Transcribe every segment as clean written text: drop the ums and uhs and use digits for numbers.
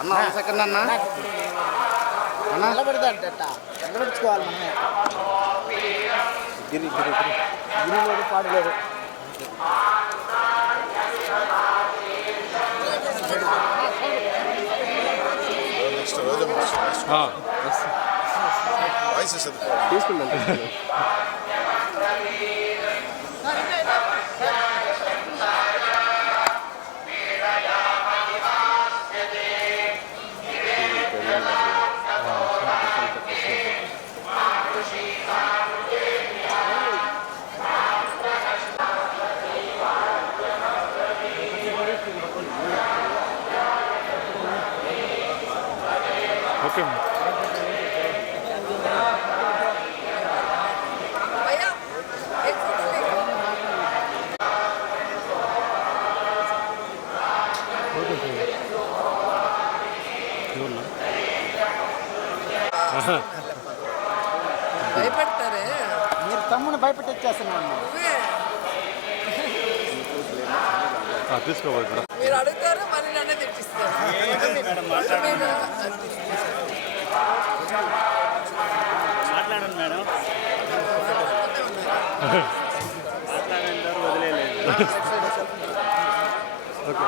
అన్న సెకండ్ అన్న నిలబడితే అంటే నిలబెట్టుకోవాలి మనమే గిరి లేదు పాడు లేదు నెక్స్ట్ రోజు వాయిస్ తీసుకుంటాను ఓకే భయపడతారే మీరు తమ్ముని భయపెట్టేస్తున్నాను తీసుకోవాలి కూడా మీరు అడుగుతారు మళ్ళీ నన్నే తెచ్చిస్తారు మాట్లాడండి మేడం మాట్లాడేంత వదిలేదు ఓకే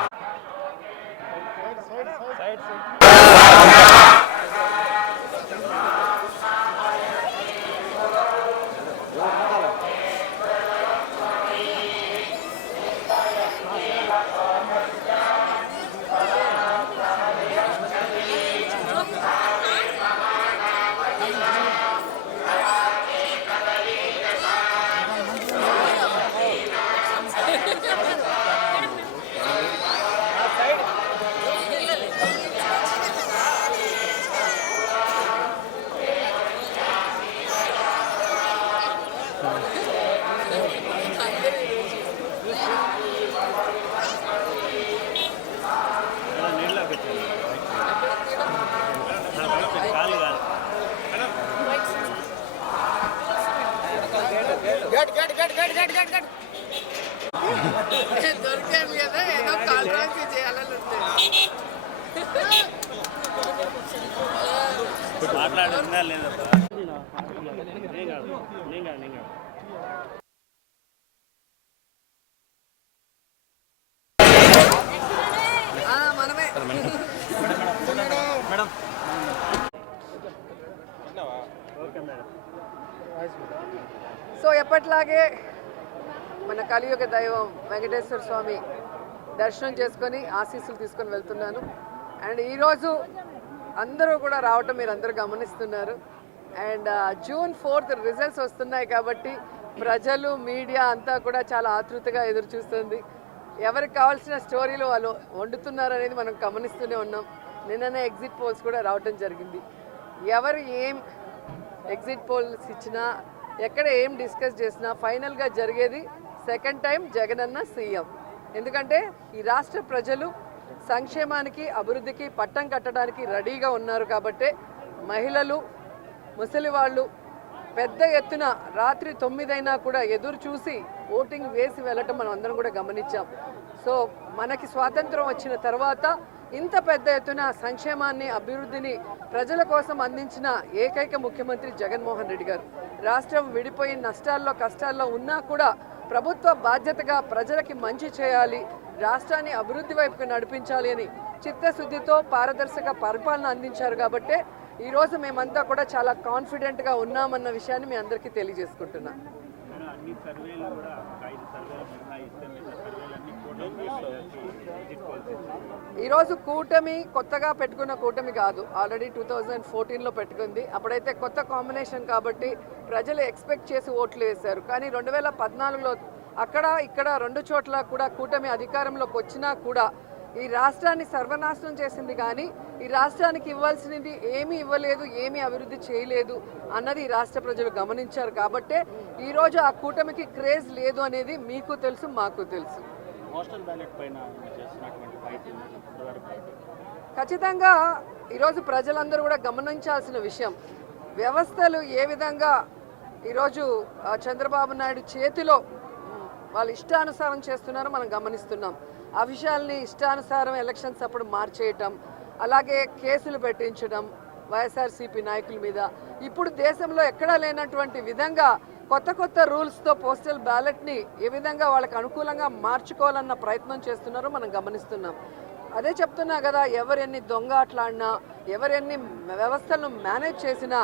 నీళ్ళ పెట్టాను కాలు కాదు దొరికాను కదా ఏదో కాంట్రాక్ట్ చేయాలని ఉంటుంది మాట్లాడుతుందా లేదా నేను కాదు నేను కాదు నేను కాదు మనమే మేడం ఓకే మేడం సో ఎప్పట్లాగే మన కలియుగ దైవం వెంకటేశ్వర స్వామి దర్శనం చేసుకొని ఆశీస్సులు తీసుకొని వెళ్తున్నాను. అండ్ ఈరోజు అందరూ కూడా రావటం మీరు అందరూ గమనిస్తున్నారు. అండ్ June 4th రిజల్ట్స్ వస్తున్నాయి కాబట్టి ప్రజలు మీడియా అంతా కూడా చాలా ఆతృతగా ఎదురు చూస్తుంది. ఎవరికి కావాల్సిన స్టోరీలు వాళ్ళు వండుతున్నారు అనేది మనం గమనిస్తూనే ఉన్నాం. నిన్ననే ఎగ్జిట్ పోల్స్ కూడా రావటం జరిగింది. ఎవరు ఏం ఎగ్జిట్ పోల్స్ ఇచ్చినా ఎక్కడ ఏం డిస్కస్ చేసినా ఫైనల్గా జరిగేది సెకండ్ టైం జగనన్న సీఎం. ఎందుకంటే ఈ రాష్ట్ర ప్రజలు సంక్షేమానికి అభివృద్ధికి పట్టం కట్టడానికి రెడీగా ఉన్నారు కాబట్టే మహిళలు ముసలి వాళ్ళు పెద్ద ఎత్తున రాత్రి 9 అయినా కూడా ఎదురు చూసి ఓటింగ్ వేసి వెళ్ళటం మనం అందరం కూడా గమనించాం. సో మనకి స్వాతంత్రం వచ్చిన తర్వాత ఇంత పెద్ద ఎత్తున సంక్షేమాన్ని అభివృద్ధిని ప్రజల కోసం అందించిన ఏకైక ముఖ్యమంత్రి జగన్మోహన్ రెడ్డి గారు. రాష్ట్రం విడిపోయి నష్టాల్లో కష్టాల్లో ఉన్నా కూడా ప్రభుత్వ బాధ్యతగా ప్రజలకి మంచి చేయాలి, రాష్ట్రాన్ని అభివృద్ధి వైపుకు నడిపించాలి అని చిత్తశుద్ధితో పారదర్శక పరిపాలన అందించారు కాబట్టే ఈరోజు మేమంతా కూడా చాలా కాన్ఫిడెంట్గా ఉన్నామన్న విషయాన్ని మీ అందరికీ తెలియజేసుకుంటున్నాను. అన్ని సర్వేలు కూడా 5 సర్వేలు మినహాయిస్తే మిగతా సర్వేలన్నీ ఈరోజు కూటమి కొత్తగా పెట్టుకున్న కూటమి కాదు, ఆల్రెడీ 2014లో పెట్టుకుంది. అప్పుడైతే కొత్త కాంబినేషన్ కాబట్టి ప్రజలు ఎక్స్పెక్ట్ చేసి ఓట్లు వేశారు. కానీ 2014లో అక్కడ ఇక్కడ 2 చోట్ల కూడా కూటమి అధికారంలోకి వచ్చినా కూడా ఈ రాష్ట్రాన్ని సర్వనాశనం చేసింది. కానీ ఈ రాష్ట్రానికి ఇవ్వాల్సినది ఏమీ ఇవ్వలేదు, ఏమీ అభివృద్ధి చేయలేదు అన్నది ఈ రాష్ట్ర ప్రజలు గమనించారు. కాబట్టే ఈరోజు ఆ కూటమికి క్రేజ్ లేదు అనేది మీకు తెలుసు, మాకు తెలుసు. ఖచ్చితంగా ఈరోజు ప్రజలందరూ కూడా గమనించాల్సిన విషయం, వ్యవస్థలు ఏ విధంగా ఈరోజు చంద్రబాబు నాయుడు చేతిలో వాళ్ళ ఇష్టానుసారం చేస్తున్నారో మనం గమనిస్తున్నాం. ఆ విషయాల్ని ఇష్టానుసారం ఎలక్షన్స్ అప్పుడు మార్చేయటం, అలాగే కేసులు పెట్టించడం వైఎస్ఆర్సీపీ నాయకుల మీద. ఇప్పుడు దేశంలో ఎక్కడా లేనటువంటి విధంగా కొత్త కొత్త రూల్స్తో పోస్టల్ బ్యాలెట్ని ఏ విధంగా వాళ్ళకి అనుకూలంగా మార్చుకోవాలన్న ప్రయత్నం చేస్తున్నారో మనం గమనిస్తున్నాం. అదే చెప్తున్నా కదా, ఎవరెన్ని దొంగ ఆటలాడినా, ఎవరెన్ని వ్యవస్థలను మేనేజ్ చేసినా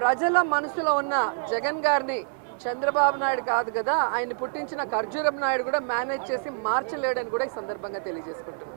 ప్రజల మనసులో ఉన్న జగన్ గారిని చంద్రబాబు నాయుడు కాదు కదా, ఆయన్ని పుట్టించిన ఖర్జూరపు నాయుడు కూడా మేనేజ్ చేసి మార్చలేడని కూడా ఈ సందర్భంగా తెలియజేసుకుంటున్నాం.